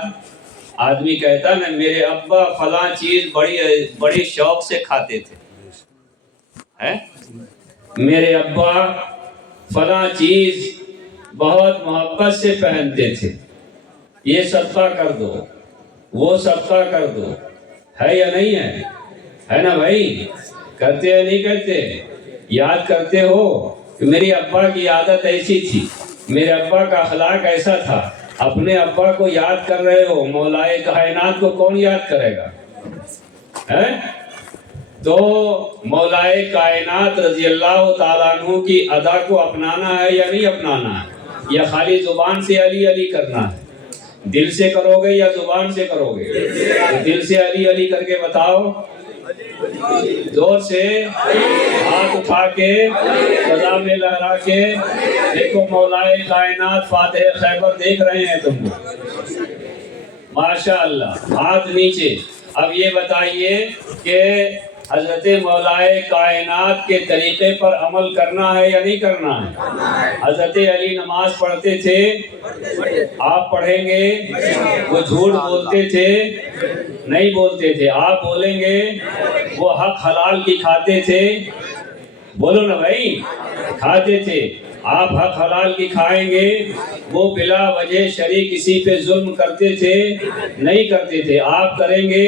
آدمی کہتا نا میرے ابا فلاں چیز بڑی شوق سے کھاتے تھے، میرے ابا فلاں چیز بہت محبت سے پہنتے تھے، یہ صدقہ کر دو، وہ صدقہ کر دو. ہے یا نہیں ہے؟ ہے نا بھائی؟ کرتے یا نہیں کرتے؟ یاد کرتے ہو کہ میری ابا کی عادت ایسی تھی، میرے ابا کا اخلاق ایسا تھا. اپنے ابا کو یاد کر رہے ہو، مولائے کائنات کو کون یاد کرے گا؟ تو مولائے کائنات رضی اللہ تعالیٰ عنہ کی ادا کو اپنانا ہے یا نہیں اپنانا ہے؟ یا خالی زبان سے علی علی کرنا ہے؟ دل سے کرو گے یا زبان سے کرو گے؟ دل سے علی علی کر کے بتاؤ، زور سے ہاتھ اٹھا کے فضا میں لہرا کے. دیکھو مولائے کائنات فاتح خیبر دیکھ رہے ہیں تم کو، ماشاء اللہ. ہاتھ نیچے. اب یہ بتائیے کہ حضرت مولائے کائنات کے طریقے پر عمل کرنا ہے یا نہیں کرنا ہے؟ حضرت علی نماز پڑھتے تھے، آپ پڑھیں گے. وہ جھوٹ بولتے تھے، نہیں بولتے تھے، آپ بولیں گے. وہ حق حلال کی کھاتے تھے، بولو نا بھائی، کھاتے تھے. آپ حق حلال کی کھائیں گے. وہ بلا وجہ شرعی کسی پہ ظلم کرتے تھے، نہیں کرتے تھے، آپ کریں گے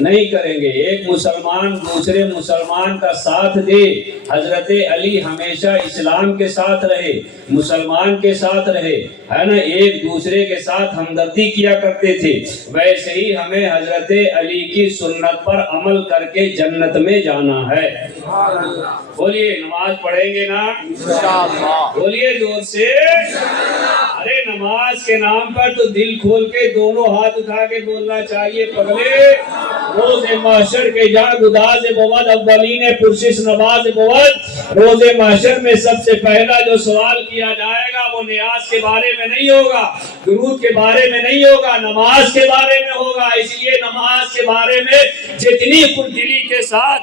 نہیں کریں گے. ایک مسلمان دوسرے مسلمان کا ساتھ دے. حضرت علی ہمیشہ اسلام کے ساتھ رہے، مسلمان کے ساتھ رہے، ہے نا، ایک دوسرے کے ساتھ ہمدردی کیا کرتے تھے. ویسے ہی ہمیں حضرت علی کی سنت پر عمل کر کے جنت میں جانا ہے. بولیے نماز پڑھیں گے نا؟ بولیے زور سے. ارے نماز کے نام پر تو دل کھول کے دونوں ہاتھ اٹھا کے بولنا چاہیے. پگلے روز محشر کے جا گداز بود اولین پرشش نواز بود. روز محشر میں سب سے پہلا جو سوال کیا جائے گا وہ نیاز کے بارے میں نہیں ہوگا، درود کے بارے میں نہیں ہوگا، نماز کے بارے میں ہوگا. اس لیے نماز کے بارے میں جتنی خوش دلی کے ساتھ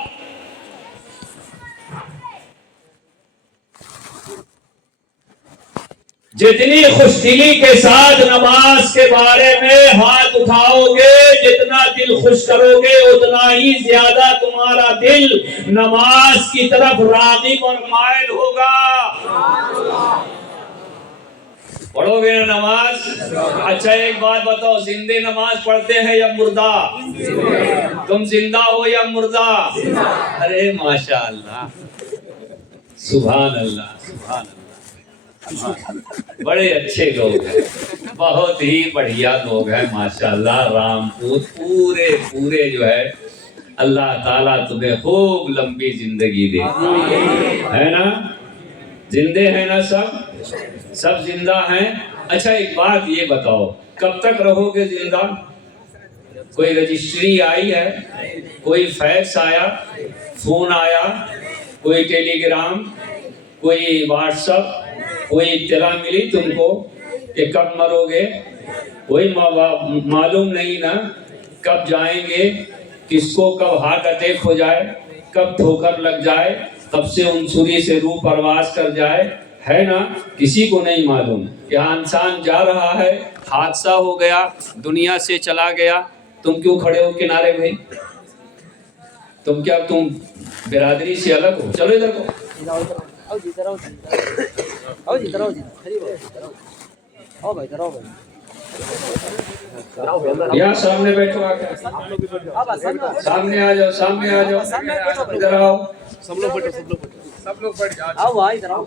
نماز کے بارے میں ہاتھ اٹھاؤ گے، جتنا دل خوش کرو گے اتنا ہی زیادہ تمہارا دل نماز کی طرف راغب اور مائل ہوگا. پڑھو گے نا نماز؟ اچھا ایک بات بتاؤ، زندے نماز پڑھتے ہیں یا مردہ؟ تم زندہ ہو یا مردہ؟ ارے ماشاء اللہ، سبحان اللہ، سبحان اللہ. بڑے اچھے لوگ ہیں، بہت ہی بڑھیا لوگ ہیں ماشاءاللہ. رامپور پورے جو ہے اللہ تعالیٰ تمہیں خوب لمبی زندگی دے، ہے نا؟ زندے ہیں نا؟ سب زندہ ہیں. اچھا ایک بات یہ بتاؤ، کب تک رہو گے زندہ؟ کوئی رجسٹری آئی ہے؟ کوئی فیکس آیا؟ فون آیا؟ کوئی ٹیلی گرام؟ کوئی واٹس ایپ؟ کوئی اطلاع ملی تم کو کہ کب مرو گے؟ کوئی معلوم نہیں نا. کب جائیں گے، کس کو کب ہارٹ اٹیک ہو جائے، کب ٹھوکر لگ جائے، کب سے انسوری سے روح پرواز کر جائے، ہے نا؟ کسی کو نہیں معلوم. یہاں انسان جا رہا ہے، حادثہ ہو گیا، دنیا سے چلا گیا، تم کیوں کھڑے ہو کنارے بھائی؟ تم کیا تم برادری سے الگ ہو؟ چلو ادھر کو. یہاں سامنے بیٹھو، سامنے آ جاؤ، سامنے آ جاؤ، ادھر آؤ. سب لوگ بیٹھ جاؤ. آؤ بھائی ادھر آؤ.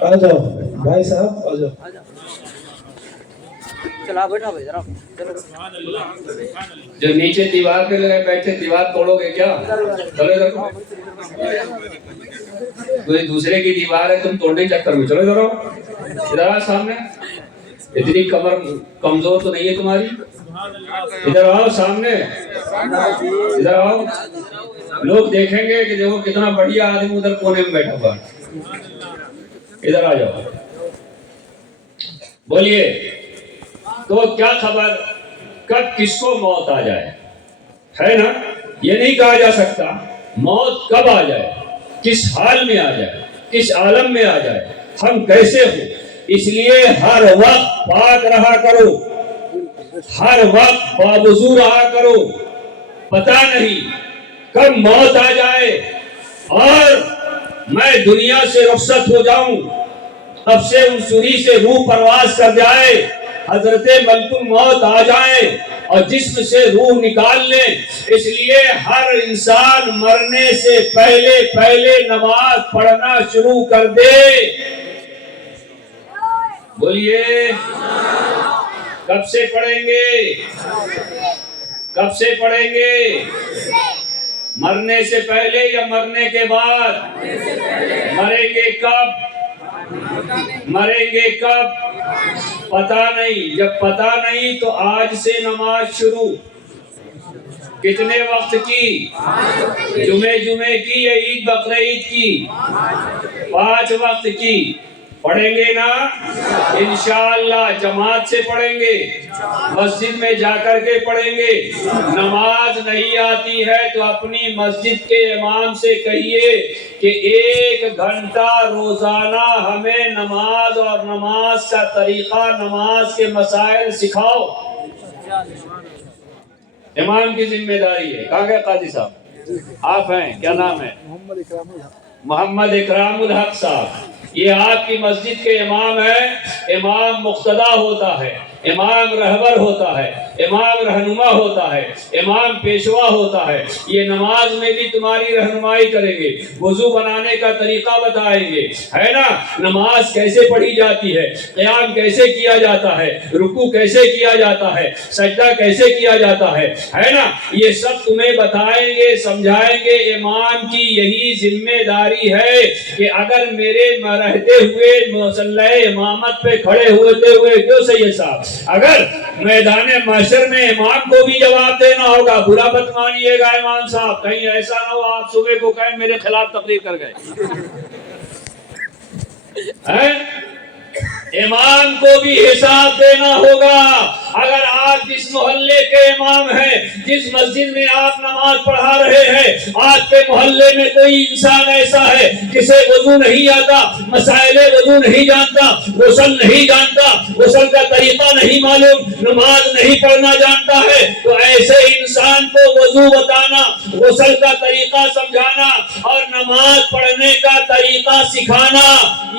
آ جاؤ بھائی صاحب، آ جاؤ. چلا بیٹھا بھائی ذرا. جو نیچے دیوار پہ لگے بیٹھے، دیوار توڑو گے کیا؟ چلو ادھر کو. کوئی دوسرے کی دیوار ہے، تم توڑنے چکر میں. چلو ادھر آؤ، ادھر آؤ سامنے. اتنی کمر کمزور تو نہیں ہے تمہاری؟ ادھر آؤ سامنے، ادھر آؤ. لوگ دیکھیں گے کہ دیکھو کتنا بڑھیا آدمی ادھر کونے میں بیٹھا ہوا. ادھر آ جاؤ. بولیے تو کیا خبر کب کس کو موت آ جائے؟ ہے نا؟ یہ نہیں کہا جا سکتا موت کب آ جائے، کس حال میں آ جائے، کس عالم میں آ جائے، ہم کیسے ہوں۔ اس لیے ہر وقت پاک رہا کرو، ہر وقت باوضو رہا کرو، پتہ نہیں کب موت آ جائے اور میں دنیا سے رخصت ہو جاؤں، تب سے انسوری سے روح پرواز کر جائے، حضرت ملک الموت آ جائے اور جسم سے روح نکال لیں۔ اس لیے ہر انسان مرنے سے پہلے نماز پڑھنا شروع کر دے۔ بولیے کب سے پڑھیں گے؟ کب سے پڑھیں گے؟ مرنے سے پہلے یا مرنے کے بعد؟ مریں گے کب؟ مریں گے کب؟ پتہ نہیں۔ جب پتہ نہیں تو آج سے نماز شروع۔ کتنے وقت کی؟ جمعے کی یا عید بقر عید کی؟ 5 وقت کی۔ پڑھیں گے نا انشاءاللہ؟ جماعت سے پڑھیں گے، مسجد میں جا کر کے پڑھیں گے۔ نماز نہیں آتی ہے تو اپنی مسجد کے امام سے کہیے کہ 1 گھنٹہ روزانہ ہمیں نماز اور نماز کا طریقہ، نماز کے مسائل سکھاؤ۔ امام کی ذمہ داری ہے۔ کہاں گئے قاضی صاحب؟ آپ ہیں، کیا نام ہے؟ محمد اکرام الحق صاحب۔ یہ آپ کی مسجد کے امام ہیں۔ امام مقتدا ہوتا ہے، امام رہبر ہوتا ہے، امام رہنما ہوتا ہے، امام پیشوا ہوتا ہے۔ یہ نماز میں بھی تمہاری رہنمائی کریں گے، وضو بنانے کا طریقہ بتائیں گے، ہے نا؟ نماز کیسے پڑھی جاتی ہے، قیام کیسے کیا جاتا ہے، رکوع کیسے کیا جاتا ہے، سجدہ کیسے کیا جاتا ہے نا؟ یہ سب تمہیں بتائیں گے، سمجھائیں گے۔ امام کی یہی ذمہ داری ہے کہ اگر میرے رہتے ہوئے مصلی امامت پہ کھڑے ہوتے ہوئے کیوں سید صاحب، اگر میدان محشر میں امام کو بھی جواب دینا ہوگا، برا مت مانیے گا امام صاحب، کہیں ایسا نہ ہو آپ صبح کو کہیں میرے خلاف تقریر کر گئے۔ امام کو بھی حساب دینا ہوگا۔ اگر آپ جس محلے کے امام ہیں، جس مسجد میں آپ نماز پڑھا رہے ہیں، آپ کے محلے میں کوئی انسان ایسا ہے جسے وضو نہیں آتا، مسائل وضو نہیں جانتا، غسل نہیں جانتا، غسل کا طریقہ نہیں معلوم، نماز نہیں پڑھنا جانتا ہے، تو ایسے انسان کو وضو بتانا، غسل کا طریقہ سمجھانا اور نماز پڑھنے کا طریقہ سکھانا،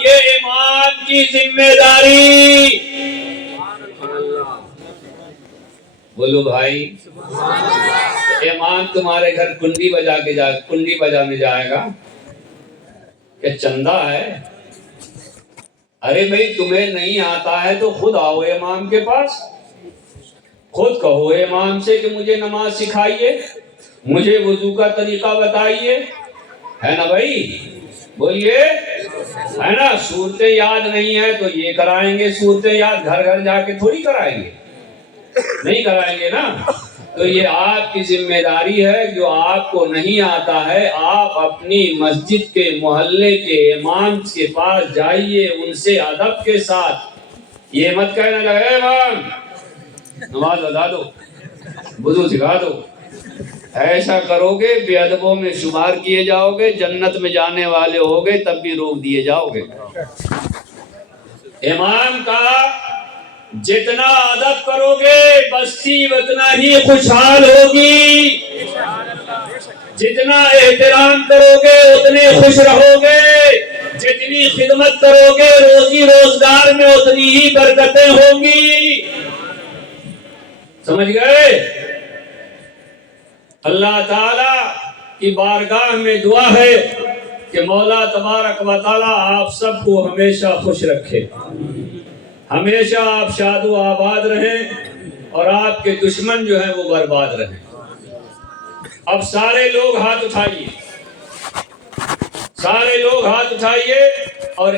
یہ امام کی ذمہ داری۔ بولو بھائی، امام تمہارے گھر کنڈی بجانے جائے گا کہ چندہ ہے؟ ارے بھائی تمہیں نہیں آتا ہے تو خود آؤ امام کے پاس، خود کہو امام سے کہ مجھے نماز سکھائیے، مجھے وضو کا طریقہ بتائیے، ہے نا بھائی؟ بولیے، ہے نا؟ صورتیں یاد نہیں ہے تو یہ کرائیں گے، صورتیں یاد گھر گھر جا کے تھوڑی کرائیں گے، نہیں کرائیں گے نا؟ تو یہ آپ کی ذمہ داری ہے، جو آپ کو نہیں آتا ہے آپ اپنی مسجد کے محلے کے امام کے پاس جائیے، ان سے ادب کے ساتھ، یہ مت کہنا لگے امام نماز بتا دو، وضو سکھا دو۔ ایسا کرو گے بے ادبوں میں شمار کیے جاؤ گے، جنت میں جانے والے ہوگے تب بھی روک دیے جاؤ گے۔ امام کا جتنا ادب کرو گے بستی اتنا ہی خوشحال ہوگی، جتنا احترام کرو گے اتنے خوش رہو گے، جتنی خدمت کرو گے روزی روزگار میں اتنی ہی برکتیں ہوں گی۔ سمجھ گئے؟ اللہ تعالی کی بارگاہ میں دعا ہے کہ مولا تبارک و تعالی آپ سب کو ہمیشہ خوش رکھے، ہمیشہ آپ شاد و آباد رہیں اور آپ کے دشمن جو ہیں وہ برباد رہیں۔ اب سارے لوگ ہاتھ اٹھائیے، سارے لوگ ہاتھ اٹھائیے اور